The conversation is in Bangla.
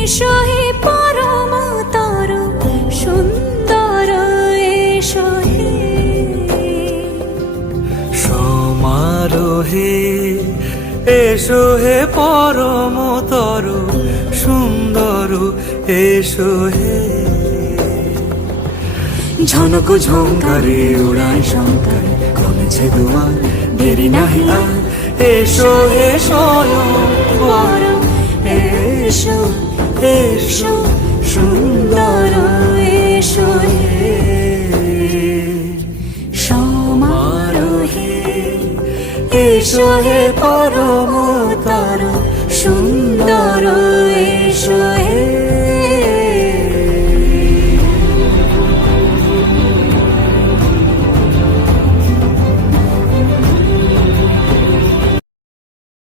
এসো হে পরমতর সুন্দর এসো হে সমারোহে এসো হে পরমতর সুন্দর এসো হে ঝনক ঝঙ্কারে উড়ায় শঙ্কর কমেছে দুয়ার দেরি নাহি আর এসো হে স্বয়ং পরম এসো এসো সুন্দর এসো হে সমারোহে এসো হে পরমতর সুন্দর এসো